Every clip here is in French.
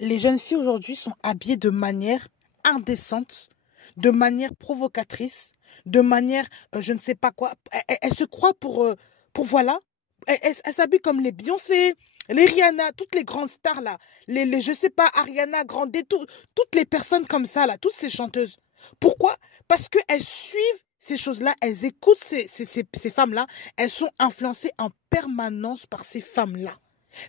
Les jeunes filles aujourd'hui sont habillées de manière indécente, de manière provocatrice, de manière, je ne sais pas quoi. Elles se croient pour voilà. Elles s'habillent comme les Beyoncé, les Rihanna, toutes les grandes stars là. Je sais pas, Ariana Grande, toutes les personnes comme ça là, toutes ces chanteuses. Pourquoi? Parce qu'elles suivent ces choses-là, elles écoutent ces femmes-là, elles sont influencées en permanence par ces femmes-là.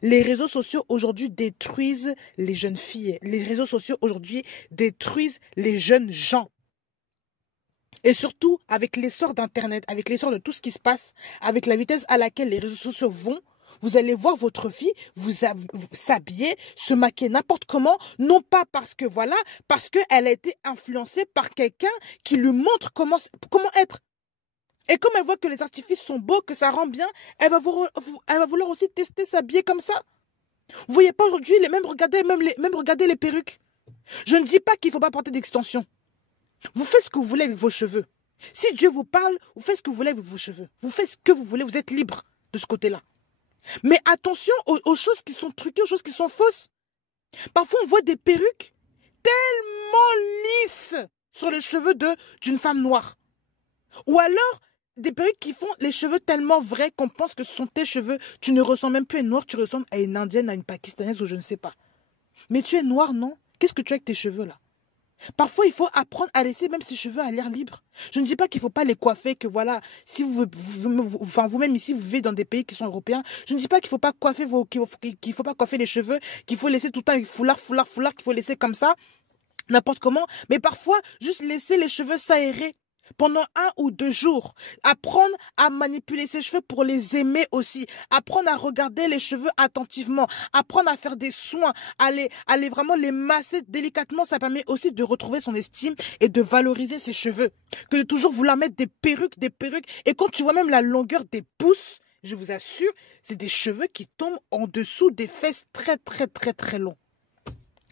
Les réseaux sociaux aujourd'hui détruisent les jeunes filles. Les réseaux sociaux aujourd'hui détruisent les jeunes gens. Et surtout, avec l'essor d'Internet, avec l'essor de tout ce qui se passe, avec la vitesse à laquelle les réseaux sociaux vont, vous allez voir votre fille vous s'habiller, se maquiller n'importe comment, non pas parce que voilà, parce qu'elle a été influencée par quelqu'un qui lui montre comment être. Et comme elle voit que les artifices sont beaux, que ça rend bien, elle va vouloir aussi tester s'habiller comme ça. Vous voyez pas aujourd'hui, même regardez les perruques. Je ne dis pas qu'il ne faut pas porter d'extensions. Vous faites ce que vous voulez avec vos cheveux. Si Dieu vous parle, vous faites ce que vous voulez avec vos cheveux. Vous faites ce que vous voulez, vous êtes libre de ce côté-là. Mais attention aux choses qui sont truquées, aux choses qui sont fausses. Parfois, on voit des perruques tellement lisses sur les cheveux d'une femme noire. Ou alors, des perruques qui font les cheveux tellement vrais qu'on pense que ce sont tes cheveux. Tu ne ressembles même plus à une noire, tu ressembles à une indienne, à une pakistanaise ou je ne sais pas. Mais tu es noire, non? Qu'est-ce que tu as avec tes cheveux là? Parfois, il faut apprendre à laisser même ses cheveux à l'air libre. Je ne dis pas qu'il ne faut pas les coiffer, que voilà, si vous-même ici, vous vivez dans des pays qui sont européens, je ne dis pas qu'il ne faut pas coiffer qu'il faut pas coiffer les cheveux, qu'il faut laisser tout le temps foulard, qu'il faut laisser comme ça, n'importe comment. Mais parfois, juste laisser les cheveux s'aérer pendant 1 ou 2 jours. Apprendre à manipuler ses cheveux pour les aimer aussi. Apprendre à regarder les cheveux attentivement. Apprendre à faire des soins. Aller vraiment les masser délicatement. Ça permet aussi de retrouver son estime et de valoriser ses cheveux. Que de toujours vouloir mettre des perruques. Et quand tu vois même la longueur des pouces, je vous assure, c'est des cheveux qui tombent en dessous des fesses très, très, très, très longs.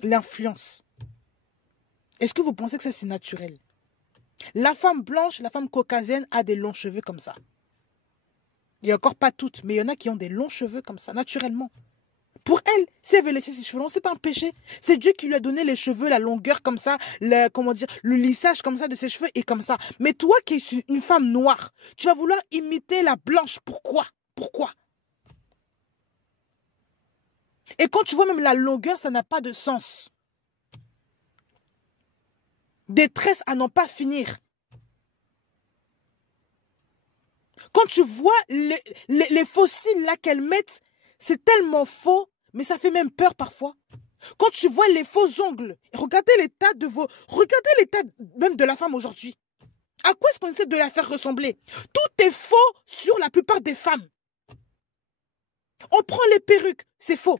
L'influence. Est-ce que vous pensez que ça, c'est naturel? La femme blanche, la femme caucasienne a des longs cheveux comme ça. Il n'y a encore pas toutes, mais il y en a qui ont des longs cheveux comme ça, naturellement. Pour elle, si elle veut laisser ses cheveux longs, c'est pas un péché. C'est Dieu qui lui a donné les cheveux, la longueur comme ça, le lissage comme ça de ses cheveux et comme ça. Mais toi qui es une femme noire, tu vas vouloir imiter la blanche. Pourquoi? Pourquoi? Et quand tu vois même la longueur, ça n'a pas de sens. Des tresses à n'en pas finir. Quand tu vois les fossiles là qu'elles mettent, c'est tellement faux, mais ça fait même peur parfois. Quand tu vois les faux ongles, regardez l'état même de la femme aujourd'hui. À quoi est-ce qu'on essaie de la faire ressembler? Tout est faux sur la plupart des femmes. On prend les perruques, c'est faux.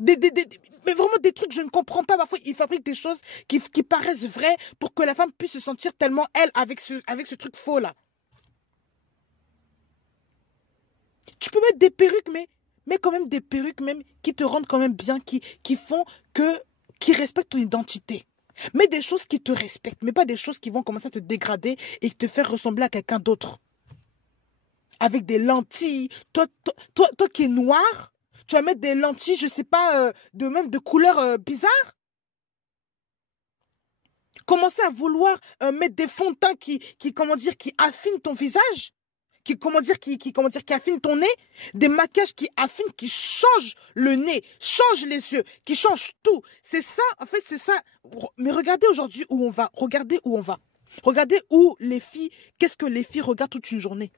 Mais vraiment des trucs, je ne comprends pas. Parfois, ils fabriquent des choses qui paraissent vraies pour que la femme puisse se sentir tellement elle avec ce truc faux là. Tu peux mettre des perruques, mais quand même des perruques même qui te rendent quand même bien, qui respectent ton identité. Mais des choses qui te respectent, mais pas des choses qui vont commencer à te dégrader et te faire ressembler à quelqu'un d'autre. Avec des lentilles. Toi qui es noir, tu vas mettre des lentilles, je sais pas, de couleurs bizarres. Commencer à vouloir mettre des fonds de teint qui affinent ton visage. Qui affine ton nez, des maquillages qui affinent, qui changent le nez, changent les yeux, qui changent tout. C'est ça, en fait, c'est ça. Mais regardez aujourd'hui où on va. Regardez où on va. Regardez qu'est-ce que les filles regardent toute une journée.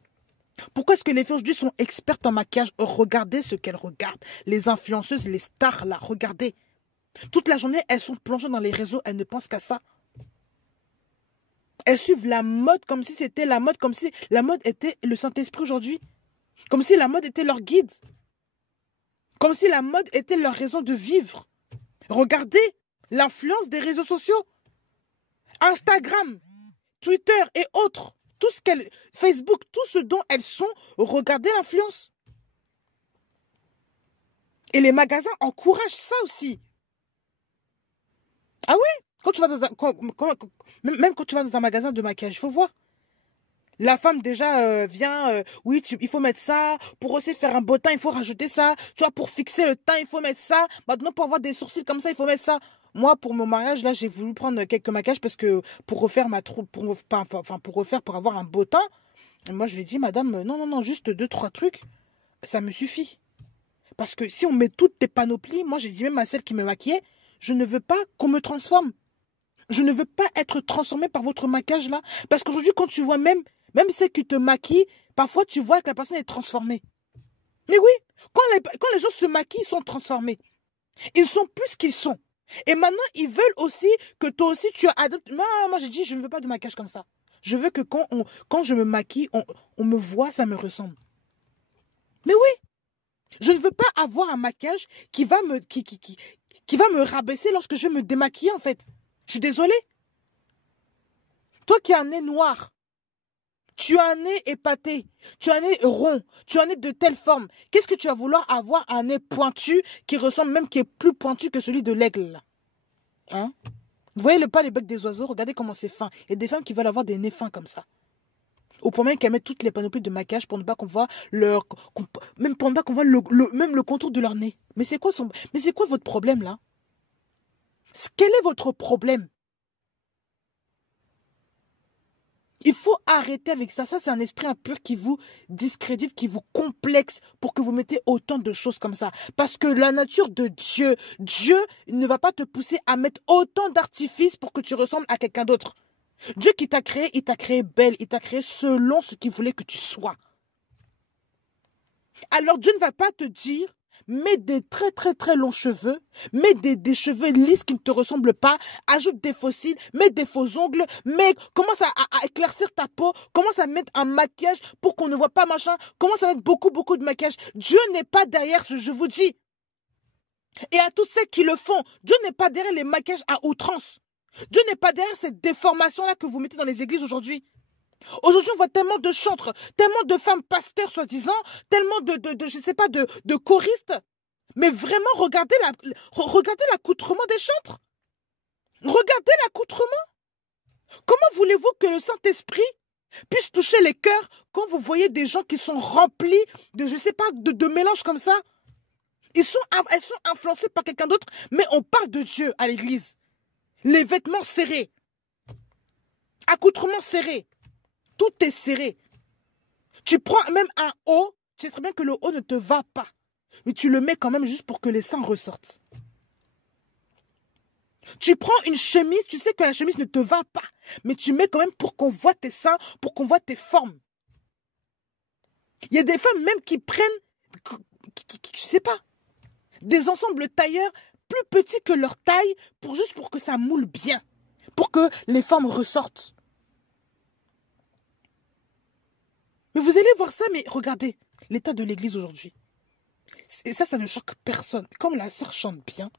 Pourquoi est-ce que les filles aujourd'hui sont expertes en maquillage? Regardez ce qu'elles regardent. Les influenceuses, les stars là, regardez. Toute la journée, elles sont plongées dans les réseaux, elles ne pensent qu'à ça. Elles suivent la mode comme si c'était la mode, comme si la mode était le Saint-Esprit aujourd'hui. Comme si la mode était leur guide. Comme si la mode était leur raison de vivre. Regardez l'influence des réseaux sociaux. Instagram, Twitter et autres. Facebook, tout ce dont elles sont, regardez l'influence. Et les magasins encouragent ça aussi. Ah oui? Quand tu vas même quand tu vas dans un magasin de maquillage, il faut voir. La femme déjà vient, oui, il faut mettre ça. Pour aussi faire un beau teint, il faut rajouter ça. Tu vois, pour fixer le teint, il faut mettre ça. Maintenant, pour avoir des sourcils comme ça, il faut mettre ça. Moi, pour mon mariage, là, j'ai voulu prendre quelques maquillages parce que pour refaire ma troupe, pour refaire, pour avoir un beau teint. Moi, je lui ai dit, madame, non, non, non, juste 2, 3 trucs, ça me suffit. Parce que si on met toutes tes panoplies, moi, j'ai dit même à celle qui me maquillait, je ne veux pas qu'on me transforme. Je ne veux pas être transformée par votre maquillage là. Parce qu'aujourd'hui, quand tu vois même celles qui te maquillent, parfois tu vois que la personne est transformée. Mais oui, quand les gens se maquillent, ils sont transformés. Ils sont plus qu'ils sont. Et maintenant, ils veulent aussi que toi aussi tu adoptes. Moi j'ai dit, je ne veux pas de maquillage comme ça. Je veux que quand je me maquille, on me voit, ça me ressemble. Mais oui, je ne veux pas avoir un maquillage qui va me rabaisser lorsque je vais me démaquiller en fait. Je suis désolée. Toi qui as un nez noir, tu as un nez épaté, tu as un nez rond, tu as un nez de telle forme. Qu'est-ce que tu vas vouloir avoir un nez pointu qui ressemble même, qui est plus pointu que celui de l'aigle? Hein? Vous voyez pas les becs des oiseaux? Regardez comment c'est fin. Il y a des femmes qui veulent avoir des nez fins comme ça. Au point même qu'elles mettent toutes les panoplies de maquillage pour ne pas qu'on voit même pour ne pas qu'on voit même le contour de leur nez. Mais c'est quoi votre problème là? Quel est votre problème? Il faut arrêter avec ça. Ça, c'est un esprit impur qui vous discrédite, qui vous complexe pour que vous mettez autant de choses comme ça. Parce que la nature de Dieu, Dieu ne va pas te pousser à mettre autant d'artifices pour que tu ressembles à quelqu'un d'autre. Dieu qui t'a créé, il t'a créé belle, il t'a créé selon ce qu'il voulait que tu sois. Alors Dieu ne va pas te dire, mets des très très très longs cheveux, mets des cheveux lisses qui ne te ressemblent pas, ajoute des faux cils, mets des faux ongles, commence à éclaircir ta peau, commence à mettre un maquillage pour qu'on ne voit pas machin, commence à mettre beaucoup de maquillage. Dieu n'est pas derrière ce, je vous dis. Et à tous ceux qui le font, Dieu n'est pas derrière les maquillages à outrance. Dieu n'est pas derrière cette déformation-là que vous mettez dans les églises aujourd'hui. Aujourd'hui, on voit tellement de chantres, tellement de femmes pasteurs, soi-disant, tellement je sais pas, de choristes. Mais vraiment, regardez l'accoutrement des chantres. Regardez l'accoutrement. Comment voulez-vous que le Saint-Esprit puisse toucher les cœurs quand vous voyez des gens qui sont remplis de, je sais pas, de mélanges comme ça? Elles sont influencées par quelqu'un d'autre, mais on parle de Dieu à l'église. Les vêtements serrés. Accoutrement serré. Tout est serré. Tu prends même un haut, tu sais très bien que le haut ne te va pas. Mais tu le mets quand même juste pour que les seins ressortent. Tu prends une chemise, tu sais que la chemise ne te va pas. Mais tu mets quand même pour qu'on voit tes seins, pour qu'on voit tes formes. Il y a des femmes même qui prennent, je sais pas, des ensembles tailleurs plus petits que leur taille, juste pour que ça moule bien. Pour que les formes ressortent. Mais vous allez voir ça, mais regardez, l'état de l'église aujourd'hui. Et ça ne choque personne. Comme la sœur chante bien,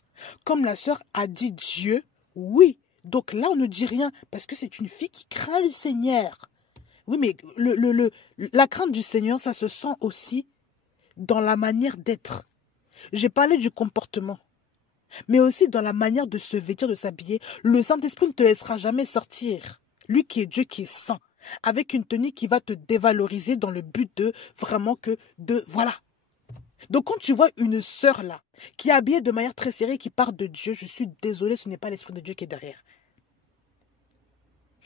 comme la sœur a dit Dieu, oui. Donc là, on ne dit rien, parce que c'est une fille qui craint le Seigneur. Oui, mais la crainte du Seigneur, ça se sent aussi dans la manière d'être. J'ai parlé du comportement, mais aussi dans la manière de se vêtir, de s'habiller. Le Saint-Esprit ne te laissera jamais sortir. Lui qui est Dieu, qui est saint, avec une tenue qui va te dévaloriser dans le but de vraiment voilà. Donc quand tu vois une sœur là, qui est habillée de manière très serrée, qui parle de Dieu, je suis désolée, ce n'est pas l'Esprit de Dieu qui est derrière.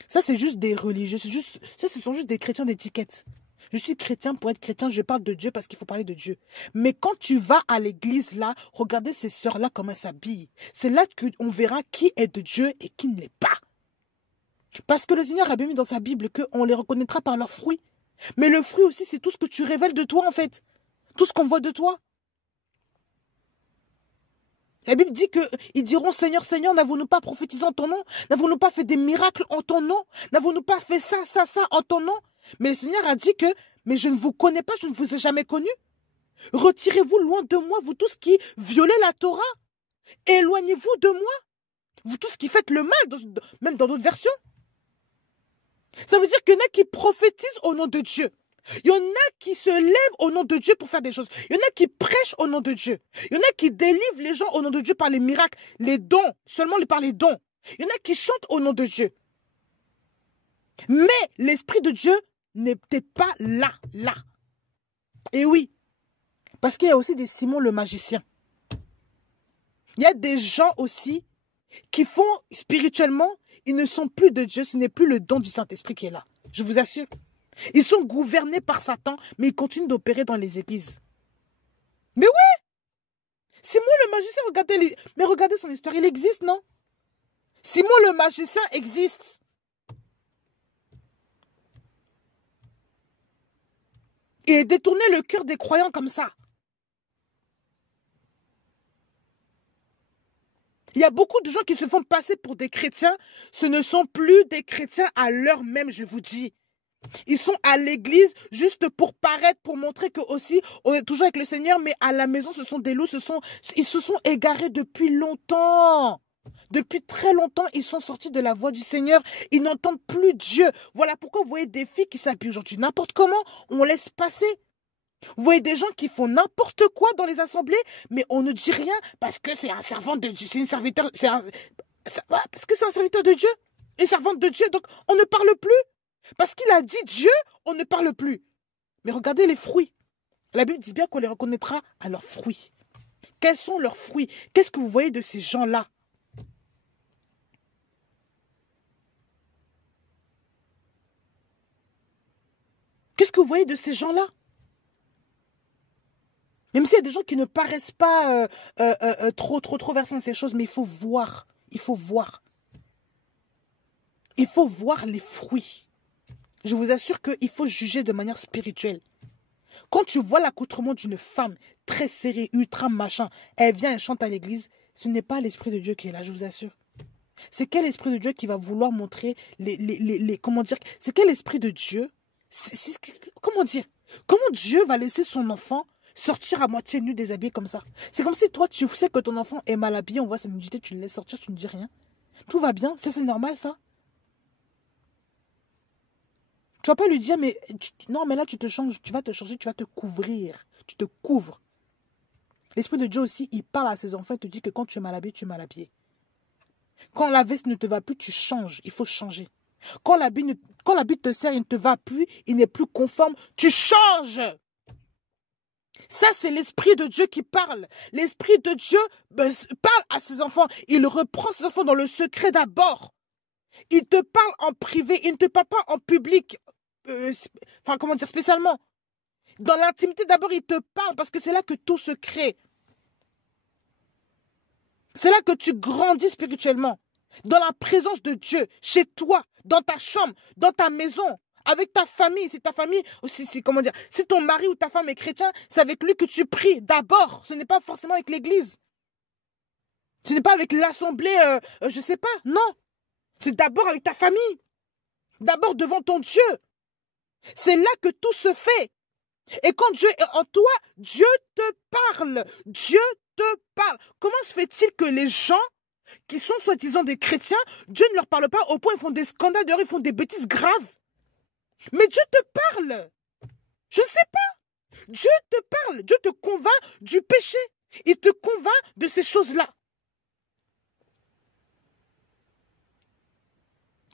Ça c'est juste des religieux, ce sont juste des chrétiens d'étiquette. Je suis chrétien pour être chrétien, je parle de Dieu parce qu'il faut parler de Dieu. Mais quand tu vas à l'église là, regardez ces sœurs là comment elles s'habillent. C'est là qu'on verra qui est de Dieu et qui ne l'est pas. Parce que le Seigneur a bien mis dans sa Bible qu'on les reconnaîtra par leurs fruits. Mais le fruit aussi, c'est tout ce que tu révèles de toi, en fait. Tout ce qu'on voit de toi. La Bible dit qu'ils diront, Seigneur, Seigneur, n'avons-nous pas prophétisé en ton nom? N'avons-nous pas fait des miracles en ton nom? N'avons-nous pas fait ça en ton nom? Mais le Seigneur a dit que, mais je ne vous connais pas, je ne vous ai jamais connu. Retirez-vous loin de moi, vous tous qui violez la Torah. Éloignez-vous de moi. Vous tous qui faites le mal, même dans d'autres versions. Ça veut dire qu'il y en a qui prophétisent au nom de Dieu. Il y en a qui se lèvent au nom de Dieu pour faire des choses. Il y en a qui prêchent au nom de Dieu. Il y en a qui délivrent les gens au nom de Dieu par les miracles, les dons, seulement par les dons. Il y en a qui chantent au nom de Dieu. Mais l'Esprit de Dieu n'était pas là, là. Et oui, parce qu'il y a aussi des Simon le magicien. Il y a des gens aussi qui font spirituellement, ils ne sont plus de Dieu, ce n'est plus le don du Saint-Esprit qui est là. Je vous assure. Ils sont gouvernés par Satan, mais ils continuent d'opérer dans les églises. Mais oui, Simon le magicien, mais regardez son histoire, il existe, non? Simon le magicien existe. Et détourner le cœur des croyants comme ça. Il y a beaucoup de gens qui se font passer pour des chrétiens. Ce ne sont plus des chrétiens à l'heure même, je vous dis. Ils sont à l'église juste pour paraître, pour montrer que aussi on est toujours avec le Seigneur, mais à la maison, ce sont des loups, ils se sont égarés depuis longtemps. Depuis très longtemps, ils sont sortis de la voie du Seigneur. Ils n'entendent plus Dieu. Voilà pourquoi vous voyez des filles qui s'habillent aujourd'hui n'importe comment. On laisse passer. Vous voyez des gens qui font n'importe quoi dans les assemblées, mais on ne dit rien parce que c'est un servant de Dieu, parce que c'est un serviteur de Dieu, une servante de Dieu, donc on ne parle plus. Parce qu'il a dit Dieu, on ne parle plus. Mais regardez les fruits. La Bible dit bien qu'on les reconnaîtra à leurs fruits. Quels sont leurs fruits? Qu'est-ce que vous voyez de ces gens-là? Qu'est-ce que vous voyez de ces gens-là? Même s'il y a des gens qui ne paraissent pas trop versés dans ces choses, mais il faut voir. Il faut voir. Il faut voir les fruits. Je vous assure qu'il faut juger de manière spirituelle. Quand tu vois l'accoutrement d'une femme très serrée, ultra machin, elle vient, elle chante à l'église, ce n'est pas l'Esprit de Dieu qui est là, je vous assure. C'est quel Esprit de Dieu qui va vouloir montrer comment dire, c'est quel Esprit de Dieu, comment dire, comment Dieu va laisser son enfant sortir à moitié nu, déshabillé comme ça? C'est comme si toi, tu sais que ton enfant est mal habillé, on voit sa nudité, tu le laisses sortir, tu ne dis rien. Tout va bien, c'est normal ça. Tu vas pas lui dire, mais non, mais là tu te changes, tu vas te changer, tu vas te couvrir. Tu te couvres. L'Esprit de Dieu aussi, il parle à ses enfants, il te dit que quand tu es mal habillé, tu es mal habillé. Quand la veste ne te va plus, tu changes, il faut changer. Quand l'habit te sert, il ne te va plus, il n'est plus conforme, tu changes. Ça, c'est l'Esprit de Dieu qui parle. L'Esprit de Dieu parle à ses enfants. Il reprend ses enfants dans le secret d'abord. Il te parle en privé, il ne te parle pas en public. Comment dire, spécialement. Dans l'intimité, d'abord, il te parle parce que c'est là que tout se crée. C'est là que tu grandis spirituellement. Dans la présence de Dieu, chez toi, dans ta chambre, dans ta maison. Avec ta famille, si ta famille, comment dire, si ton mari ou ta femme est chrétien, c'est avec lui que tu pries d'abord. Ce n'est pas forcément avec l'église. Ce n'est pas avec l'assemblée, je ne sais pas. Non. C'est d'abord avec ta famille. D'abord devant ton Dieu. C'est là que tout se fait. Et quand Dieu est en toi, Dieu te parle. Dieu te parle. Comment se fait-il que les gens qui sont soi-disant des chrétiens, Dieu ne leur parle pas au point où ils font des scandales, d'ailleurs ils font des bêtises graves? Mais Dieu te parle. Je ne sais pas. Dieu te parle. Dieu te convainc du péché. Il te convainc de ces choses-là.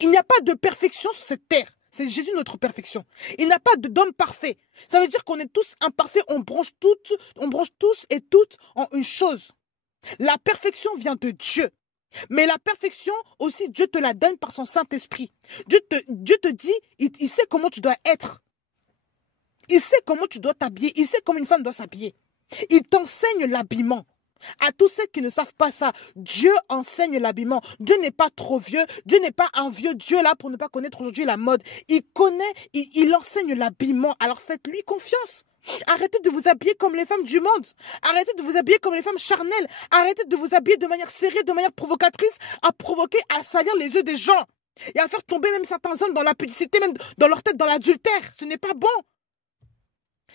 Il n'y a pas de perfection sur cette terre. C'est Jésus notre perfection. Il n'y a pas d'homme parfait. Ça veut dire qu'on est tous imparfaits. On branche tous et toutes en une chose. La perfection vient de Dieu. Mais la perfection aussi, Dieu te la donne par son Saint-Esprit. Dieu te dit, il sait comment tu dois être. Il sait comment tu dois t'habiller. Il sait comment une femme doit s'habiller. Il t'enseigne l'habillement. À tous ceux qui ne savent pas ça, Dieu enseigne l'habillement. Dieu n'est pas trop vieux. Dieu n'est pas un vieux Dieu là pour ne pas connaître aujourd'hui la mode. Il connaît, il enseigne l'habillement. Alors faites-lui confiance. Arrêtez de vous habiller comme les femmes du monde. Arrêtez de vous habiller comme les femmes charnelles. Arrêtez de vous habiller de manière serrée, de manière provocatrice, à provoquer, à salir les yeux des gens. Et à faire tomber même certains hommes dans la pudicité, même dans leur tête, dans l'adultère. Ce n'est pas bon.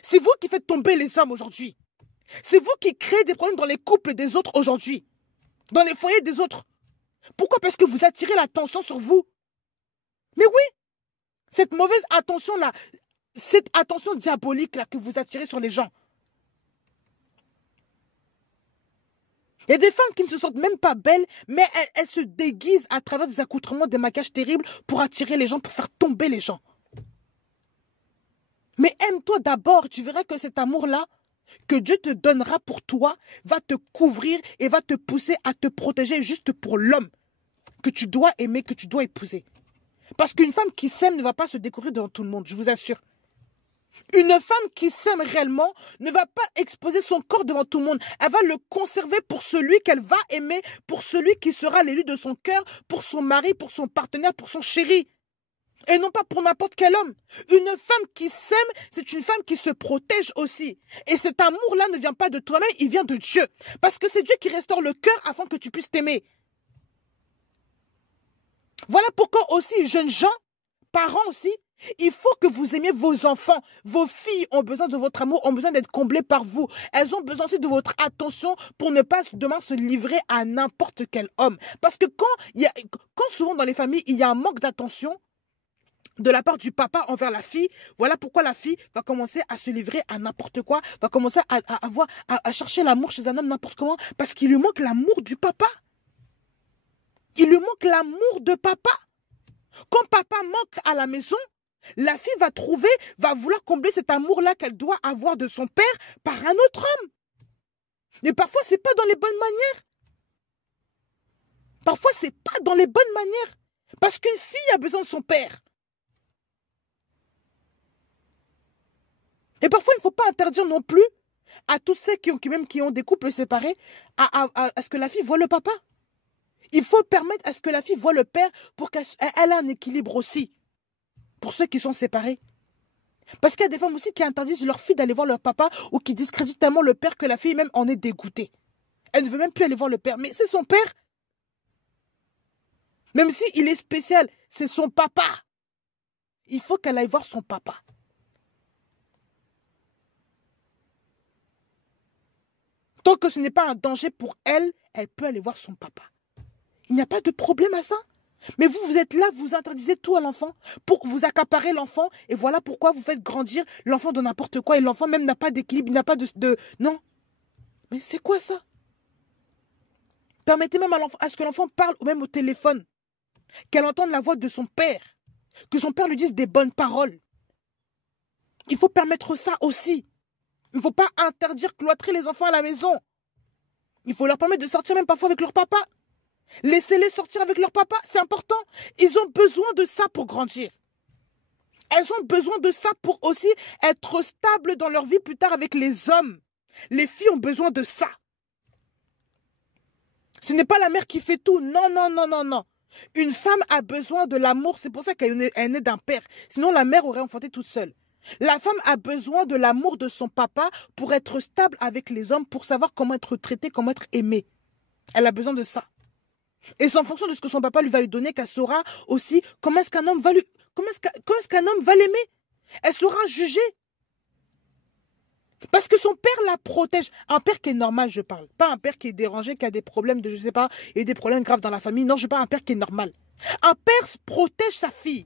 C'est vous qui faites tomber les hommes aujourd'hui. C'est vous qui créez des problèmes dans les couples des autres aujourd'hui. Dans les foyers des autres. Pourquoi? Parce que vous attirez l'attention sur vous. Mais oui, cette mauvaise attention-là, cette attention diabolique-là que vous attirez sur les gens. Il y a des femmes qui ne se sentent même pas belles, mais elles se déguisent à travers des accoutrements, des maquillages terribles pour attirer les gens, pour faire tomber les gens. Mais aime-toi d'abord, tu verras que cet amour-là, que Dieu te donnera pour toi, va te couvrir et va te pousser à te protéger juste pour l'homme que tu dois aimer, que tu dois épouser. Parce qu'une femme qui s'aime ne va pas se découvrir devant tout le monde, je vous assure. Une femme qui s'aime réellement ne va pas exposer son corps devant tout le monde. Elle va le conserver pour celui qu'elle va aimer, pour celui qui sera l'élu de son cœur, pour son mari, pour son partenaire, pour son chéri. Et non pas pour n'importe quel homme. Une femme qui s'aime, c'est une femme qui se protège aussi. Et cet amour-là ne vient pas de toi-même, il vient de Dieu. Parce que c'est Dieu qui restaure le cœur afin que tu puisses t'aimer. Voilà pourquoi aussi, jeunes gens, parents aussi, il faut que vous aimiez vos enfants. Vos filles ont besoin de votre amour, ont besoin d'être comblées par vous. Elles ont besoin aussi de votre attention pour ne pas demain se livrer à n'importe quel homme. Parce que quand souvent dans les familles, il y a un manque d'attention de la part du papa envers la fille, voilà pourquoi la fille va commencer à se livrer à n'importe quoi, va commencer à chercher l'amour chez un homme n'importe comment, parce qu'il lui manque l'amour du papa. Il lui manque l'amour de papa. Quand papa manque à la maison, la fille va vouloir combler cet amour-là qu'elle doit avoir de son père par un autre homme. Mais parfois, c'est pas dans les bonnes manières. Parfois, c'est pas dans les bonnes manières. Parce qu'une fille a besoin de son père. Et parfois, il ne faut pas interdire non plus à toutes celles qui ont des couples séparés à ce que la fille voie le papa. Il faut permettre à ce que la fille voie le père pour qu'elle ait un équilibre aussi. Pour ceux qui sont séparés. Parce qu'il y a des femmes aussi qui interdisent leur fille d'aller voir leur papa ou qui discréditent tellement le père que la fille même en est dégoûtée. Elle ne veut même plus aller voir le père. Mais c'est son père. Même s'il est spécial, c'est son papa. Il faut qu'elle aille voir son papa. Tant que ce n'est pas un danger pour elle, elle peut aller voir son papa. Il n'y a pas de problème à ça. Mais vous êtes là, vous interdisez tout à l'enfant pour vous accaparer l'enfant. Et voilà pourquoi vous faites grandir l'enfant de n'importe quoi. Et l'enfant même n'a pas d'équilibre, il n'a pas de... Non. Mais c'est quoi ça? Permettez même à ce que l'enfant parle ou même au téléphone. Qu'elle entende la voix de son père. Que son père lui dise des bonnes paroles. Il faut permettre ça aussi. Il ne faut pas interdire, cloîtrer les enfants à la maison. Il faut leur permettre de sortir même parfois avec leur papa. Laissez-les sortir avec leur papa, c'est important. Ils ont besoin de ça pour grandir. Elles ont besoin de ça pour aussi être stables dans leur vie plus tard avec les hommes. Les filles ont besoin de ça. Ce n'est pas la mère qui fait tout. Non, non, non, non, non. Une femme a besoin de l'amour. C'est pour ça qu'elle est née d'un père. Sinon, la mère aurait enfanté toute seule. La femme a besoin de l'amour de son papa pour être stable avec les hommes, pour savoir comment être traitée, comment être aimée. Elle a besoin de ça. Et c'est en fonction de ce que son papa lui va lui donner qu'elle saura aussi comment est-ce qu'un homme va l'aimer. Elle saura juger. Parce que son père la protège. Un père qui est normal, je parle. Pas un père qui est dérangé, qui a des problèmes de, je sais pas, et des problèmes graves dans la famille. Non, je parle un père qui est normal. Un père protège sa fille.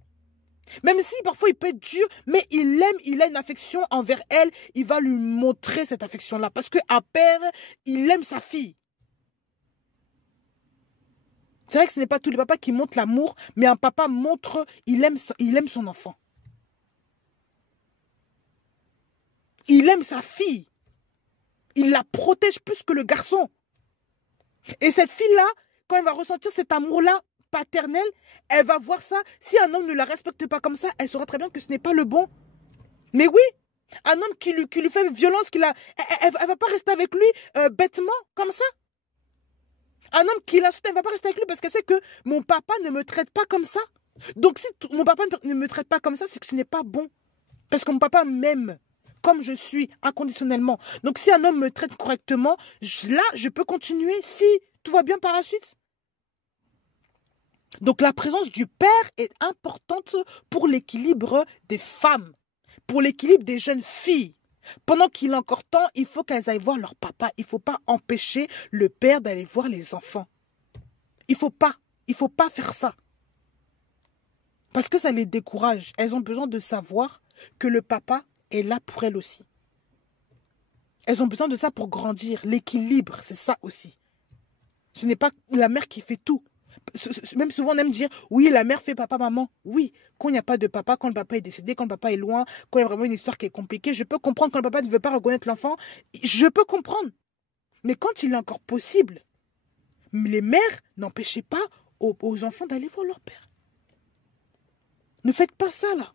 Même si parfois il peut être dur, mais il l'aime, il a une affection envers elle. Il va lui montrer cette affection-là. Parce qu'un père, il aime sa fille. C'est vrai que ce n'est pas tous les papas qui montrent l'amour, mais un papa montre, il aime son enfant. Il aime sa fille. Il la protège plus que le garçon. Et cette fille-là, quand elle va ressentir cet amour-là paternel, elle va voir ça. Si un homme ne la respecte pas comme ça, elle saura très bien que ce n'est pas le bon. Mais oui, un homme qui lui fait violence, elle ne va pas rester avec lui bêtement, comme ça. Un homme qui l'insulte, elle ne va pas rester avec lui parce qu'elle sait que mon papa ne me traite pas comme ça. Donc si mon papa ne me traite pas comme ça, c'est que ce n'est pas bon. Parce que mon papa m'aime comme je suis, inconditionnellement. Donc si un homme me traite correctement, là, je peux continuer si tout va bien par la suite. Donc la présence du père est importante pour l'équilibre des femmes, pour l'équilibre des jeunes filles. Pendant qu'il est encore temps, il faut qu'elles aillent voir leur papa. Il ne faut pas empêcher le père d'aller voir les enfants. Il ne faut pas faire ça. Parce que ça les décourage. Elles ont besoin de savoir que le papa est là pour elles aussi. Elles ont besoin de ça pour grandir. L'équilibre, c'est ça aussi. Ce n'est pas la mère qui fait tout. Même souvent, on aime dire, oui, la mère fait papa, maman. Oui, quand il n'y a pas de papa, quand le papa est décédé, quand le papa est loin, quand il y a vraiment une histoire qui est compliquée, je peux comprendre quand le papa ne veut pas reconnaître l'enfant. Je peux comprendre. Mais quand il est encore possible, les mères n'empêchez pas aux enfants d'aller voir leur père. Ne faites pas ça, là.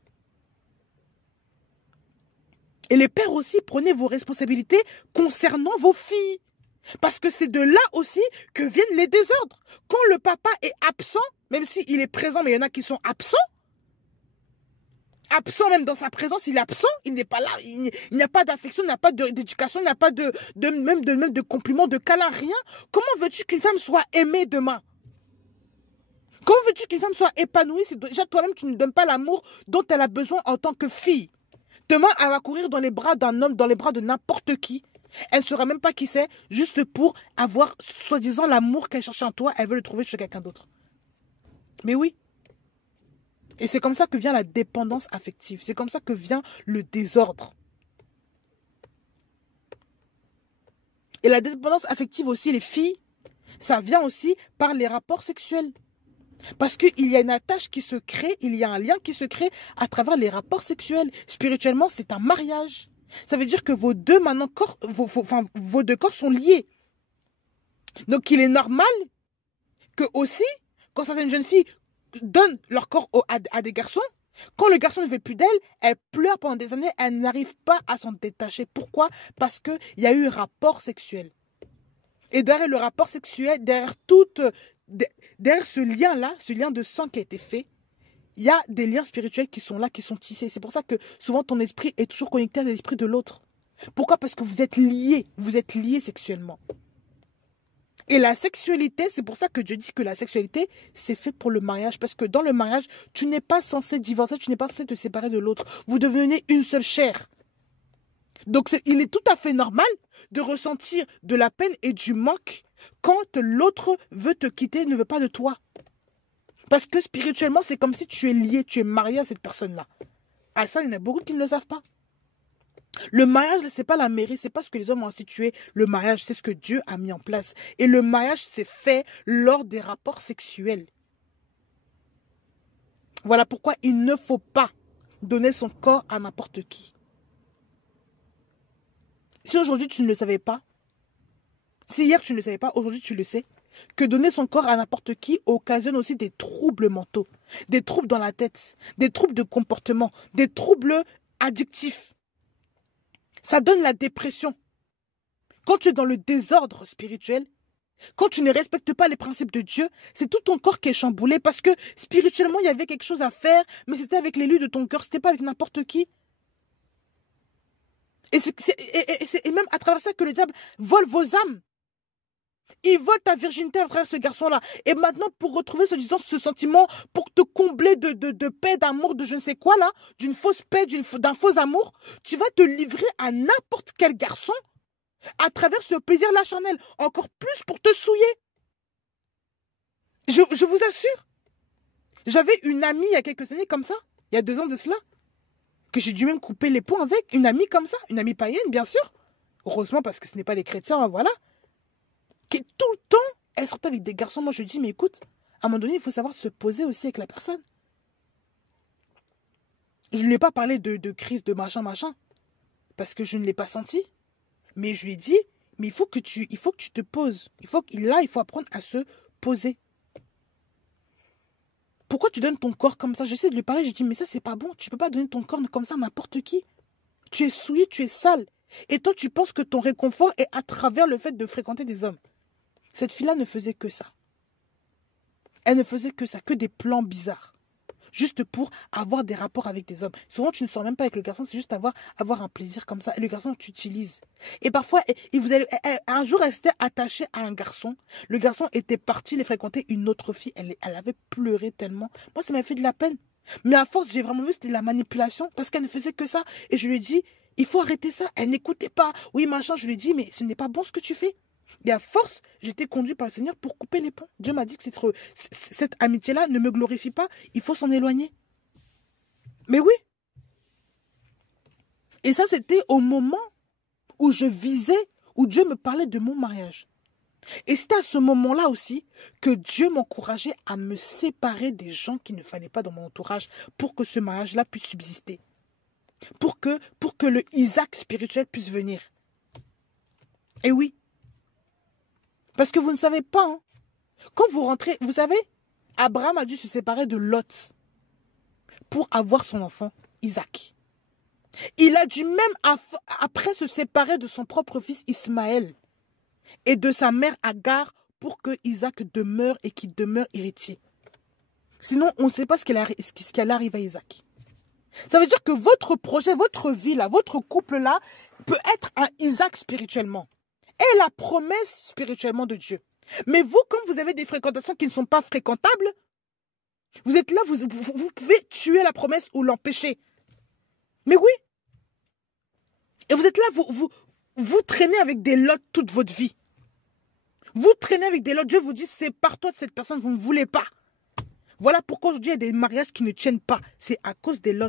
Et les pères aussi, prenez vos responsabilités concernant vos filles. Parce que c'est de là aussi que viennent les désordres. Quand le papa est absent, même s'il est présent, mais il y en a qui sont absents, absent même dans sa présence, il est absent, il n'est pas là, il n'y a pas d'affection, il n'y a pas d'éducation, il n'y a pas même de compliments, de câlins, rien. Comment veux-tu qu'une femme soit aimée demain? Comment veux-tu qu'une femme soit épanouie si déjà toi-même tu ne donnes pas l'amour dont elle a besoin en tant que fille? Demain, elle va courir dans les bras d'un homme, dans les bras de n'importe qui. Elle ne saura même pas qui c'est, juste pour avoir, soi-disant, l'amour qu'elle cherche en toi, elle veut le trouver chez quelqu'un d'autre. Mais oui. Et c'est comme ça que vient la dépendance affective. C'est comme ça que vient le désordre. Et la dépendance affective aussi, les filles, ça vient aussi par les rapports sexuels. Parce qu'il y a une attache qui se crée, il y a un lien qui se crée à travers les rapports sexuels. Spirituellement, c'est un mariage. Ça veut dire que vos deux corps, vos deux corps sont liés. Donc il est normal que aussi, quand certaines jeunes filles donnent leur corps à des garçons, quand le garçon ne veut plus d'elle, elle pleure pendant des années, elle n'arrive pas à s'en détacher. Pourquoi? Parce qu'il y a eu rapport sexuel. Et derrière le rapport sexuel, derrière ce lien-là, ce lien de sang qui a été fait, il y a des liens spirituels qui sont là, qui sont tissés. C'est pour ça que souvent ton esprit est toujours connecté à l'esprit de l'autre. Pourquoi? Parce que vous êtes liés sexuellement. Et la sexualité, c'est pour ça que Dieu dit que la sexualité, c'est fait pour le mariage. Parce que dans le mariage, tu n'es pas censé divorcer, tu n'es pas censé te séparer de l'autre. Vous devenez une seule chair. Donc il est tout à fait normal de ressentir de la peine et du manque quand l'autre veut te quitter, ne veut pas de toi. Parce que spirituellement, c'est comme si tu es lié, tu es marié à cette personne-là. Ah ça, il y en a beaucoup qui ne le savent pas. Le mariage, c'est pas la mairie, c'est pas ce que les hommes ont institué. Le mariage, c'est ce que Dieu a mis en place. Et le mariage, c'est fait lors des rapports sexuels. Voilà pourquoi il ne faut pas donner son corps à n'importe qui. Si aujourd'hui tu ne le savais pas, si hier tu ne le savais pas, aujourd'hui tu le sais, que donner son corps à n'importe qui occasionne aussi des troubles mentaux, des troubles dans la tête, des troubles de comportement, des troubles addictifs. Ça donne la dépression. Quand tu es dans le désordre spirituel, quand tu ne respectes pas les principes de Dieu, c'est tout ton corps qui est chamboulé parce que spirituellement, il y avait quelque chose à faire, mais c'était avec l'élu de ton cœur, c'était pas avec n'importe qui. Et même à travers ça que le diable vole vos âmes. Il vole ta virginité à travers ce garçon-là. Et maintenant, pour retrouver ce sentiment, pour te combler de paix, d'amour, de je ne sais quoi là, d'une fausse paix, d'un faux amour, tu vas te livrer à n'importe quel garçon à travers ce plaisir-là charnel. Encore plus pour te souiller. Je vous assure. J'avais une amie il y a quelques années comme ça, il y a 2 ans de cela, que j'ai dû même couper les ponts avec. Une amie comme ça, une amie païenne, bien sûr. Heureusement, parce que ce n'est pas les chrétiens, hein, voilà. Qui tout le temps, elle sortait avec des garçons. Moi, je lui dis, mais écoute, à un moment donné, il faut savoir se poser aussi avec la personne. Je ne lui ai pas parlé de crise, de machin, parce que je ne l'ai pas senti. Mais je lui ai dit, mais il faut que tu te poses. Il faut apprendre à se poser. Pourquoi tu donnes ton corps comme ça? J'essaie de lui parler, je dis, mais ça, c'est pas bon. Tu peux pas donner ton corps comme ça à n'importe qui. Tu es souillé, tu es sale. Et toi, tu penses que ton réconfort est à travers le fait de fréquenter des hommes. Cette fille-là ne faisait que ça. Elle ne faisait que ça, que des plans bizarres. Juste pour avoir des rapports avec des hommes. Souvent, tu ne sors même pas avec le garçon, c'est juste avoir un plaisir comme ça. Et le garçon, tu utilises. Et parfois, un jour, elle s'était attachée à un garçon. Le garçon était parti, il fréquentait une autre fille. Elle avait pleuré tellement. Moi, ça m'a fait de la peine. Mais à force, j'ai vraiment vu que c'était la manipulation parce qu'elle ne faisait que ça. Et je lui ai dit, il faut arrêter ça. Elle n'écoutait pas. Oui, machin, je lui ai dit, mais ce n'est pas bon ce que tu fais. Et à force, j'étais conduit par le Seigneur pour couper les ponts. Dieu m'a dit que cette amitié-là ne me glorifie pas. Il faut s'en éloigner. Mais oui. Et ça, c'était au moment où je visais, où Dieu me parlait de mon mariage. Et c'était à ce moment-là aussi que Dieu m'encourageait à me séparer des gens qui ne fallait pas dans mon entourage pour que ce mariage-là puisse subsister. Pour que le Isaac spirituel puisse venir. Et oui. Parce que vous ne savez pas, hein, quand vous rentrez, vous savez, Abraham a dû se séparer de Lot pour avoir son enfant, Isaac. Il a dû même, après se séparer de son propre fils Ismaël et de sa mère Agar pour que Isaac demeure et qu'il demeure héritier. Sinon, on ne sait pas ce qui allait arriver à Isaac. Ça veut dire que votre projet, votre vie, là, votre couple là, peut être un Isaac spirituellement. Et la promesse spirituellement de Dieu. Mais vous, comme vous avez des fréquentations qui ne sont pas fréquentables, vous êtes là, vous pouvez tuer la promesse ou l'empêcher. Mais oui. Et vous êtes là, vous traînez avec des lots toute votre vie. Vous traînez avec des lots. Dieu vous dit, sépare-toi de cette personne, vous ne voulez pas. Voilà pourquoi aujourd'hui il y a des mariages qui ne tiennent pas. C'est à cause des lots.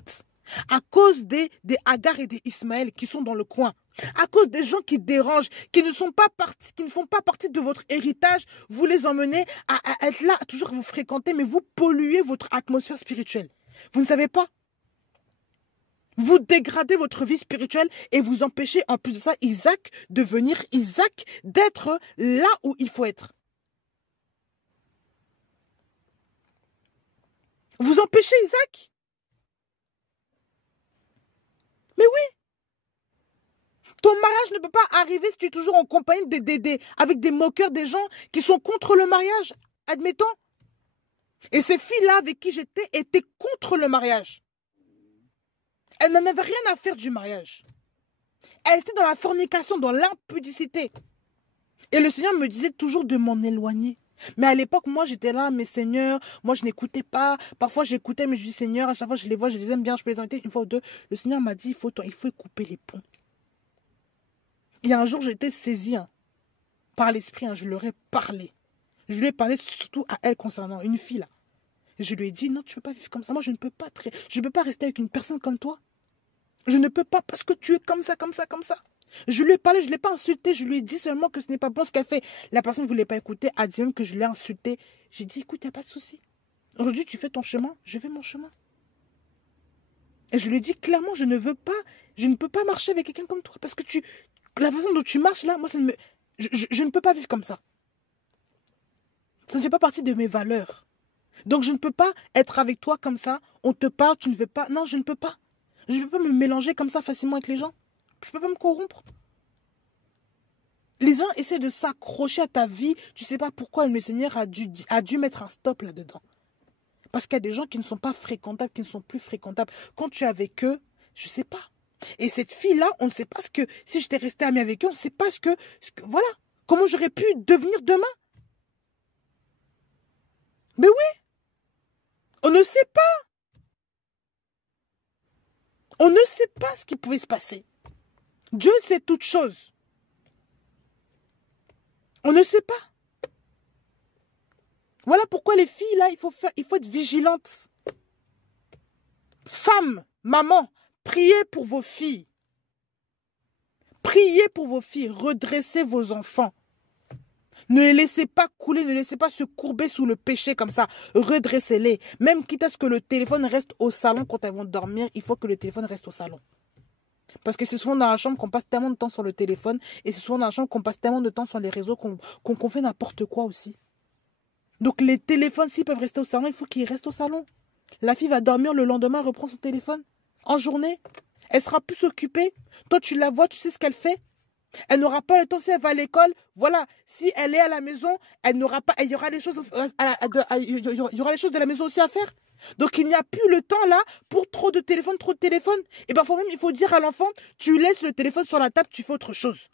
À cause des Agar et des Ismaël qui sont dans le coin. À cause des gens qui dérangent, qui ne font pas partie de votre héritage. Vous les emmenez à être là, à toujours vous fréquenter, mais vous polluez votre atmosphère spirituelle. Vous ne savez pas. Vous dégradez votre vie spirituelle et vous empêchez, en plus de ça, Isaac de venir, Isaac d'être là où il faut être. Vous empêchez Isaac? Mais oui. Ton mariage ne peut pas arriver si tu es toujours en compagnie avec des moqueurs, des gens qui sont contre le mariage, admettons. Et ces filles-là avec qui j'étais étaient contre le mariage. Elles n'en avaient rien à faire du mariage. Elles étaient dans la fornication, dans l'impudicité. Et le Seigneur me disait toujours de m'en éloigner. Mais à l'époque, moi, j'étais là, mais Seigneur, moi, je n'écoutais pas. Parfois, j'écoutais, mais je dis, Seigneur, à chaque fois, je les vois, je les aime bien, je peux les inviter une fois ou deux. Le Seigneur m'a dit, il faut couper les ponts. Il y a un jour, j'étais saisie par l'esprit, je leur ai parlé. Je lui ai parlé surtout à elle concernant une fille, là. Je lui ai dit, non, tu ne peux pas vivre comme ça. Moi, je ne peux pas rester avec une personne comme toi. Je ne peux pas parce que tu es comme ça, comme ça, comme ça. Je lui ai parlé, je ne l'ai pas insulté, je lui ai dit seulement que ce n'est pas bon ce qu'elle fait. La personne ne voulait pas écouter, a dit même que je l'ai insulté. J'ai dit, écoute, il n'y a pas de souci. Aujourd'hui, tu fais ton chemin, je fais mon chemin. Et je lui ai dit clairement, je ne peux pas marcher avec quelqu'un comme toi. Parce que la façon dont tu marches là, moi, je ne peux pas vivre comme ça. Ça ne fait pas partie de mes valeurs. Donc, je ne peux pas être avec toi comme ça. On te parle, tu ne veux pas. Non, je ne peux pas. Je ne peux pas me mélanger comme ça facilement avec les gens. Je ne peux pas me corrompre. Les gens essaient de s'accrocher à ta vie. Tu ne sais pas pourquoi le Seigneur a dû mettre un stop là-dedans. Parce qu'il y a des gens qui ne sont pas fréquentables, qui ne sont plus fréquentables. Quand tu es avec eux, je ne sais pas. Et cette fille-là, on ne sait pas si j'étais restée amie avec eux, on ne sait pas voilà. Comment j'aurais pu devenir demain. Mais oui. On ne sait pas. On ne sait pas ce qui pouvait se passer. Dieu sait toutes choses. On ne sait pas. Voilà pourquoi les filles, là, il faut être vigilantes. Femmes, maman, priez pour vos filles. Priez pour vos filles. Redressez vos enfants. Ne les laissez pas couler, ne les laissez pas se courber sous le péché comme ça. Redressez-les. Même quitte à ce que le téléphone reste au salon quand elles vont dormir, il faut que le téléphone reste au salon. Parce que c'est souvent dans la chambre qu'on passe tellement de temps sur le téléphone et c'est souvent dans la chambre qu'on passe tellement de temps sur les réseaux qu'on fait n'importe quoi aussi. Donc les téléphones, s'ils peuvent rester au salon, il faut qu'ils restent au salon. La fille va dormir, le lendemain, elle reprend son téléphone. En journée, elle sera plus occupée. Toi, tu la vois, tu sais ce qu'elle fait. Elle n'aura pas le temps si elle va à l'école. Voilà, si elle est à la maison, elle n'aura pas. Il y aura des choses, il y aura les choses de la maison aussi à faire. Donc il n'y a plus le temps là pour trop de téléphone. Et parfois même, il faut dire à l'enfant, tu laisses le téléphone sur la table, tu fais autre chose.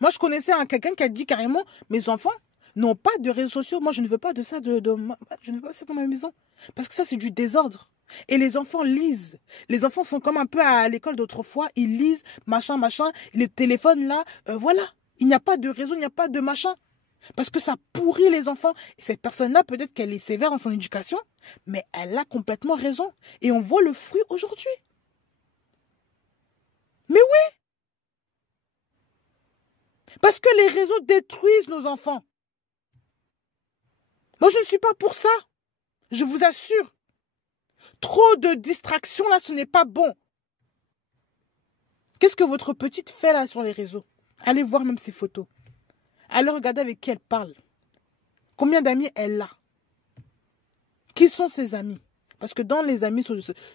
Moi, je connaissais quelqu'un qui a dit carrément, mes enfants n'ont pas de réseaux sociaux. Moi, je ne veux pas de ça, je ne veux pas ça dans ma maison. Parce que ça, c'est du désordre. Et les enfants lisent. Les enfants sont comme un peu à l'école d'autrefois. Ils lisent, machin. Le téléphone, là, voilà. Il n'y a pas de réseau, il n'y a pas de machin. Parce que ça pourrit les enfants. Et cette personne-là, peut-être qu'elle est sévère en son éducation, mais elle a complètement raison. Et on voit le fruit aujourd'hui. Mais oui. Parce que les réseaux détruisent nos enfants. Moi, je ne suis pas pour ça. Je vous assure. Trop de distractions, là, ce n'est pas bon. Qu'est-ce que votre petite fait, là, sur les réseaux? Allez voir même ses photos. Allez regarder avec qui elle parle. Combien d'amis elle a? Qui sont ses amis? Parce que dans les amis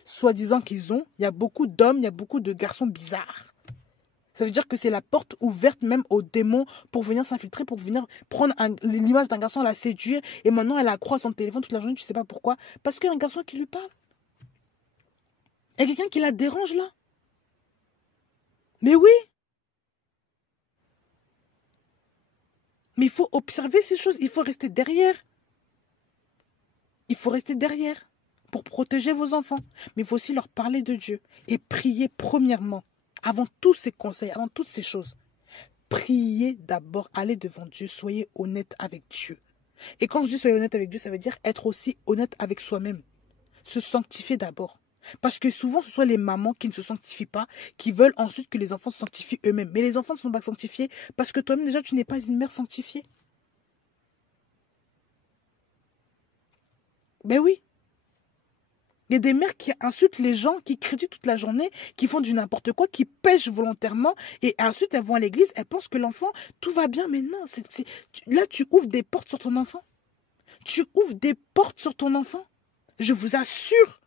soi-disant qu'ils ont, il y a beaucoup d'hommes, il y a beaucoup de garçons bizarres. Ça veut dire que c'est la porte ouverte même aux démons pour venir s'infiltrer, pour venir prendre l'image d'un garçon, la séduire. Et maintenant, elle accroît son téléphone toute la journée, tu ne sais pas pourquoi. Parce qu'il y a un garçon qui lui parle. Il y a quelqu'un qui la dérange là. Mais oui. Mais il faut observer ces choses, il faut rester derrière. Il faut rester derrière pour protéger vos enfants. Mais il faut aussi leur parler de Dieu et prier premièrement. Avant tous ces conseils, avant toutes ces choses, priez d'abord, allez devant Dieu, soyez honnête avec Dieu. Et quand je dis soyez honnête avec Dieu, ça veut dire être aussi honnête avec soi-même. Se sanctifier d'abord. Parce que souvent, ce sont les mamans qui ne se sanctifient pas, qui veulent ensuite que les enfants se sanctifient eux-mêmes. Mais les enfants ne sont pas sanctifiés parce que toi-même, déjà, tu n'es pas une mère sanctifiée. Ben oui. Il y a des mères qui insultent les gens, qui critiquent toute la journée, qui font du n'importe quoi, qui pêchent volontairement. Et ensuite, elles vont à l'église, elles pensent que l'enfant, tout va bien. Mais non, là, tu ouvres des portes sur ton enfant. Tu ouvres des portes sur ton enfant. Je vous assure.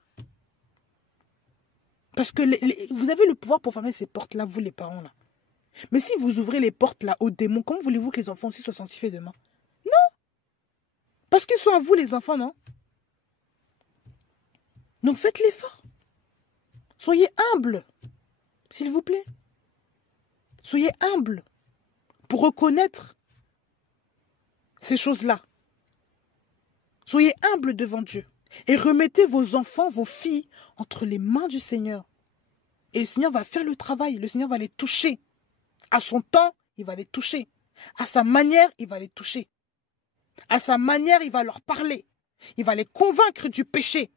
Parce que vous avez le pouvoir pour fermer ces portes-là, vous les parents, là. Mais si vous ouvrez les portes, là, aux démons, comment voulez-vous que les enfants aussi soient sanctifiés demain? Non. Parce qu'ils sont à vous, les enfants, non? Donc faites l'effort. Soyez humbles, s'il vous plaît. Soyez humbles pour reconnaître ces choses-là. Soyez humbles devant Dieu. Et remettez vos enfants, vos filles, entre les mains du Seigneur. Et le Seigneur va faire le travail. Le Seigneur va les toucher. À son temps, il va les toucher. À sa manière, il va les toucher. À sa manière, il va leur parler. Il va les convaincre du péché.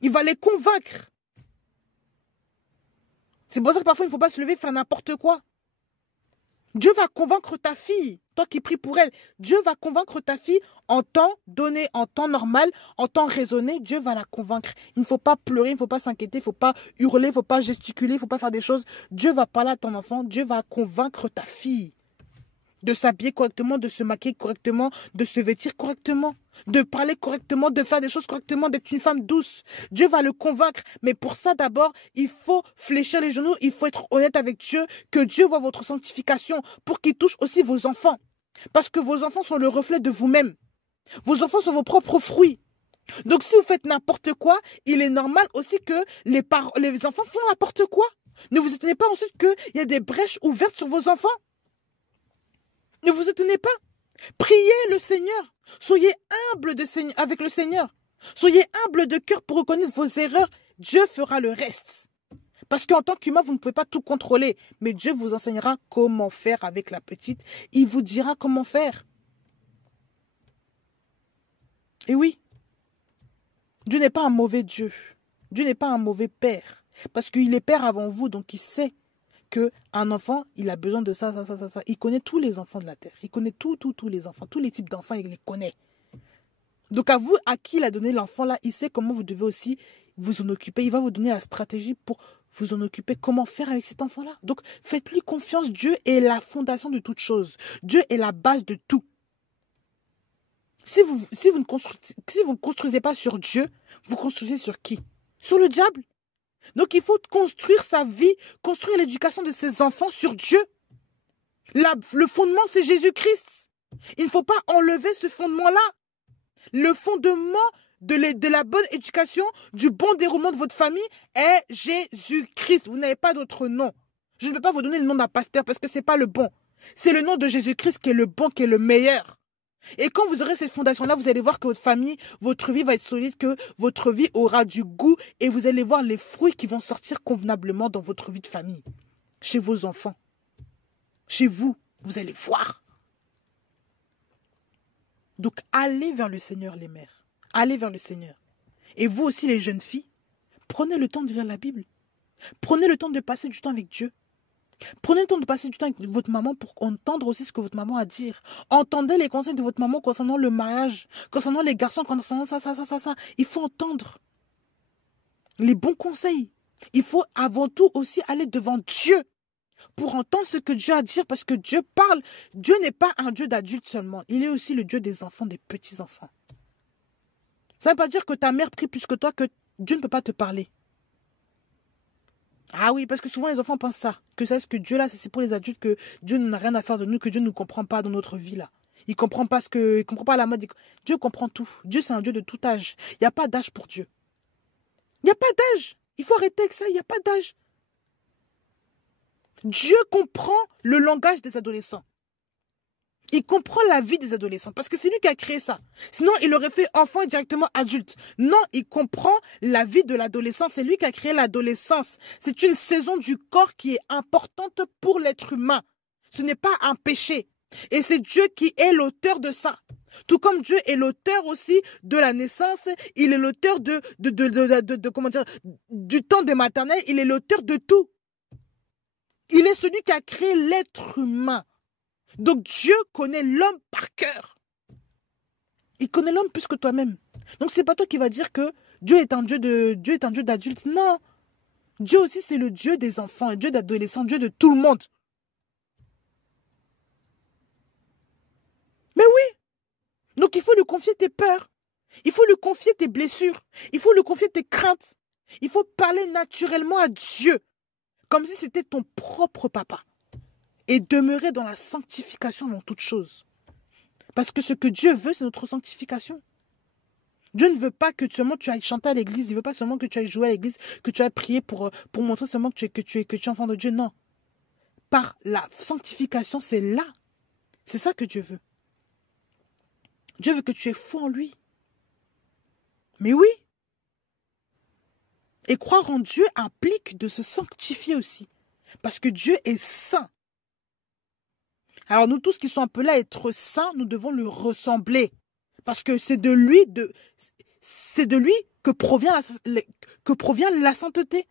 Il va les convaincre. C'est pour ça que parfois, il ne faut pas se lever et faire n'importe quoi. Dieu va convaincre ta fille, toi qui pries pour elle. Dieu va convaincre ta fille en temps donné, en temps normal, en temps raisonné. Dieu va la convaincre. Il ne faut pas pleurer, il ne faut pas s'inquiéter, il ne faut pas hurler, il ne faut pas gesticuler, il ne faut pas faire des choses. Dieu va parler à ton enfant, Dieu va convaincre ta fille de s'habiller correctement, de se maquiller correctement, de se vêtir correctement, de parler correctement, de faire des choses correctement, d'être une femme douce. Dieu va le convaincre. Mais pour ça, d'abord, il faut fléchir les genoux, il faut être honnête avec Dieu, que Dieu voit votre sanctification pour qu'il touche aussi vos enfants. Parce que vos enfants sont le reflet de vous-même. Vos enfants sont vos propres fruits. Donc si vous faites n'importe quoi, il est normal aussi que les enfants font n'importe quoi. Ne vous étonnez pas ensuite qu'il y a des brèches ouvertes sur vos enfants. Ne vous étonnez pas. Priez le Seigneur. Soyez humble avec le Seigneur. Soyez humble de cœur pour reconnaître vos erreurs. Dieu fera le reste. Parce qu'en tant qu'humain, vous ne pouvez pas tout contrôler. Mais Dieu vous enseignera comment faire avec la petite. Il vous dira comment faire. Et oui, Dieu n'est pas un mauvais Dieu. Dieu n'est pas un mauvais père. Parce qu'il est père avant vous, donc il sait qu'un enfant, il a besoin de ça. Il connaît tous les enfants de la terre. Il connaît tous les enfants. Tous les types d'enfants, il les connaît. Donc à vous, à qui il a donné l'enfant là, il sait comment vous devez aussi vous en occuper. Il va vous donner la stratégie pour vous en occuper, comment faire avec cet enfant-là. Donc faites-lui confiance. Dieu est la fondation de toute chose. Dieu est la base de tout. Si vous ne construisez pas sur Dieu, vous construisez sur qui? Sur le diable. Donc il faut construire sa vie, construire l'éducation de ses enfants sur Dieu. Le fondement, c'est Jésus-Christ. Il ne faut pas enlever ce fondement-là. Le fondement de la bonne éducation, du bon déroulement de votre famille est Jésus-Christ. Vous n'avez pas d'autre nom. Je ne peux pas vous donner le nom d'un pasteur parce que ce n'est pas le bon. C'est le nom de Jésus-Christ qui est le bon, qui est le meilleur. Et quand vous aurez cette fondation-là, vous allez voir que votre famille, votre vie va être solide, que votre vie aura du goût et vous allez voir les fruits qui vont sortir convenablement dans votre vie de famille. Chez vos enfants. Chez vous, vous allez voir. Donc, allez vers le Seigneur, les mères. Allez vers le Seigneur. Et vous aussi, les jeunes filles, prenez le temps de lire la Bible. Prenez le temps de passer du temps avec Dieu. Prenez le temps de passer du temps avec votre maman pour entendre aussi ce que votre maman a à dire. Entendez les conseils de votre maman concernant le mariage, concernant les garçons, concernant ça. Il faut entendre les bons conseils. Il faut avant tout aussi aller devant Dieu pour entendre ce que Dieu a à dire parce que Dieu parle. Dieu n'est pas un Dieu d'adultes seulement. Il est aussi le Dieu des enfants, des petits-enfants. Ça ne veut pas dire que ta mère prie plus que toi, que Dieu ne peut pas te parler. Ah oui, parce que souvent les enfants pensent ça, que c'est ce que Dieu là, c'est pour les adultes, que Dieu n'a rien à faire de nous, que Dieu ne nous comprend pas dans notre vie là. Il comprend pas il comprend pas la mode. Dieu comprend tout. Dieu c'est un Dieu de tout âge. Il n'y a pas d'âge pour Dieu. Il n'y a pas d'âge. Il faut arrêter avec ça, il n'y a pas d'âge. Dieu comprend le langage des adolescents. Il comprend la vie des adolescents parce que c'est lui qui a créé ça. Sinon, il aurait fait enfant et directement adulte. Non, il comprend la vie de l'adolescence. C'est lui qui a créé l'adolescence. C'est une saison du corps qui est importante pour l'être humain. Ce n'est pas un péché. Et c'est Dieu qui est l'auteur de ça. Tout comme Dieu est l'auteur aussi de la naissance, il est l'auteur comment dire, du temps des maternelles, il est l'auteur de tout. Il est celui qui a créé l'être humain. Donc Dieu connaît l'homme par cœur. Il connaît l'homme plus que toi-même. Donc c'est pas toi qui vas dire que Dieu est un Dieu d'adulte. Non. Dieu aussi c'est le Dieu des enfants, Dieu d'adolescents, Dieu de tout le monde. Mais oui. Donc il faut lui confier tes peurs. Il faut lui confier tes blessures. Il faut lui confier tes craintes. Il faut parler naturellement à Dieu. Comme si c'était ton propre papa. Et demeurer dans la sanctification dans toutes choses. Parce que ce que Dieu veut, c'est notre sanctification. Dieu ne veut pas que seulement tu ailles chanter à l'église. Il ne veut pas seulement que tu ailles jouer à l'église, que tu ailles prier pour montrer seulement que tu es enfant de Dieu. Non. Par la sanctification, c'est là. C'est ça que Dieu veut. Dieu veut que tu aies foi en lui. Mais oui. Et croire en Dieu implique de se sanctifier aussi. Parce que Dieu est saint. Alors nous tous qui sommes appelés à être saints, nous devons lui ressembler. Parce que c'est de lui que provient la sainteté.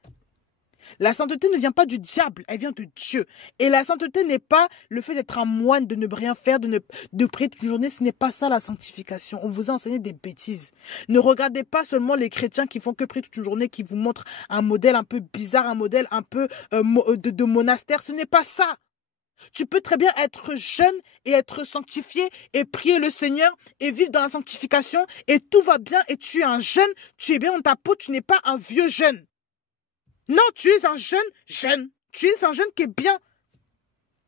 La sainteté ne vient pas du diable, elle vient de Dieu. Et la sainteté n'est pas le fait d'être un moine, de ne rien faire, de prier toute une journée. Ce n'est pas ça la sanctification. On vous a enseigné des bêtises. Ne regardez pas seulement les chrétiens qui font que prier toute une journée, qui vous montrent un modèle un peu bizarre, un modèle un peu de monastère. Ce n'est pas ça. Tu peux très bien être jeune et être sanctifié et prier le Seigneur et vivre dans la sanctification et tout va bien et tu es un jeune, tu es bien dans ta peau, tu n'es pas un vieux jeune. Non, tu es un jeune. Tu es un jeune qui est bien.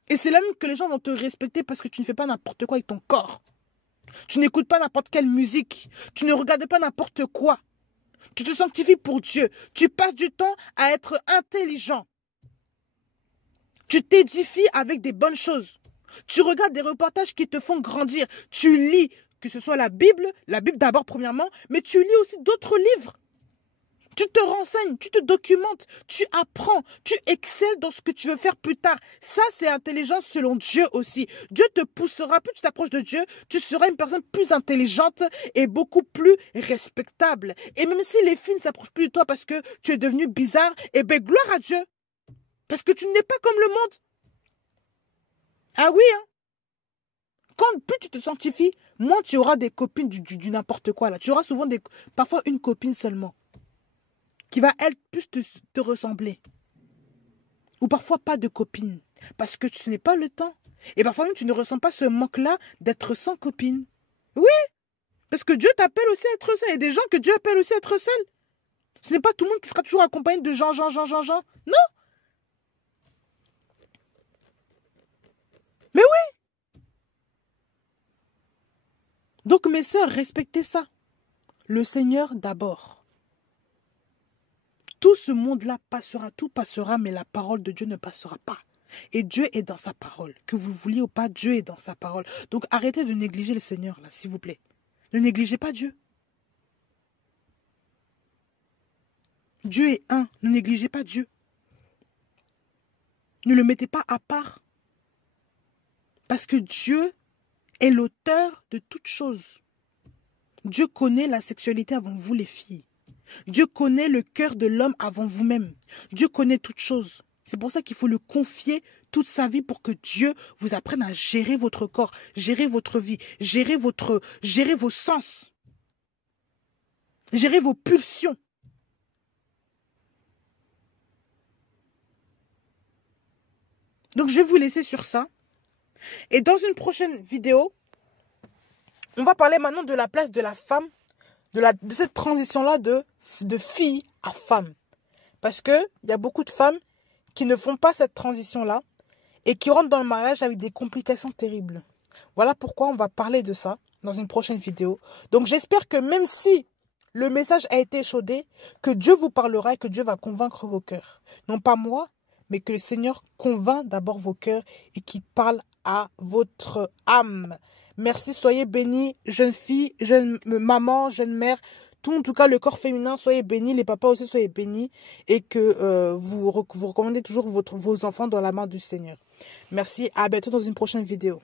Et c'est là même que les gens vont te respecter parce que tu ne fais pas n'importe quoi avec ton corps. Tu n'écoutes pas n'importe quelle musique. Tu ne regardes pas n'importe quoi. Tu te sanctifies pour Dieu. Tu passes du temps à être intelligent. Tu t'édifies avec des bonnes choses. Tu regardes des reportages qui te font grandir. Tu lis, que ce soit la Bible d'abord premièrement, mais tu lis aussi d'autres livres. Tu te renseignes, tu te documentes, tu apprends, tu excelles dans ce que tu veux faire plus tard. Ça, c'est intelligence selon Dieu aussi. Dieu te poussera, plus tu t'approches de Dieu, tu seras une personne plus intelligente et beaucoup plus respectable. Et même si les filles ne s'approchent plus de toi parce que tu es devenu bizarre, eh bien, gloire à Dieu. Parce que tu n'es pas comme le monde. Ah oui, hein. Quand plus tu te sanctifies, moins tu auras des copines du n'importe quoi là. Tu auras souvent parfois une copine seulement qui va, elle, plus te ressembler. Ou parfois pas de copine. Parce que ce n'est pas le temps. Et parfois même, tu ne ressens pas ce manque-là d'être sans copine. Oui, parce que Dieu t'appelle aussi à être seul. Il y a des gens que Dieu appelle aussi à être seul. Ce n'est pas tout le monde qui sera toujours accompagné de gens. Non. Mais oui. Donc mes sœurs, respectez ça. Le Seigneur d'abord. Tout ce monde-là passera, tout passera, mais la parole de Dieu ne passera pas. Et Dieu est dans sa parole. Que vous le vouliez ou pas, Dieu est dans sa parole. Donc arrêtez de négliger le Seigneur, là, s'il vous plaît. Ne négligez pas Dieu. Dieu est un. Ne négligez pas Dieu. Ne le mettez pas à part. Parce que Dieu est l'auteur de toutes choses. Dieu connaît la sexualité avant vous, les filles. Dieu connaît le cœur de l'homme avant vous-même. Dieu connaît toutes choses. C'est pour ça qu'il faut le confier toute sa vie pour que Dieu vous apprenne à gérer votre corps, gérer votre vie, gérer vos sens, gérer vos pulsions. Donc, je vais vous laisser sur ça. Et dans une prochaine vidéo, on va parler maintenant de la place de la femme, de cette transition-là de fille à femme. Parce qu'il y a beaucoup de femmes qui ne font pas cette transition-là et qui rentrent dans le mariage avec des complications terribles. Voilà pourquoi on va parler de ça dans une prochaine vidéo. Donc j'espère que même si le message a été échaudé, que Dieu vous parlera et que Dieu va convaincre vos cœurs. Non pas moi, mais que le Seigneur convainc d'abord vos cœurs et qu'il parle à votre âme. Merci, soyez bénis, jeune fille, jeune maman, jeune mère. Tout, en tout cas, le corps féminin, soyez bénis, les papas aussi, soyez bénis. Et que vous recommandez toujours vos enfants dans la main du Seigneur. Merci, à bientôt dans une prochaine vidéo.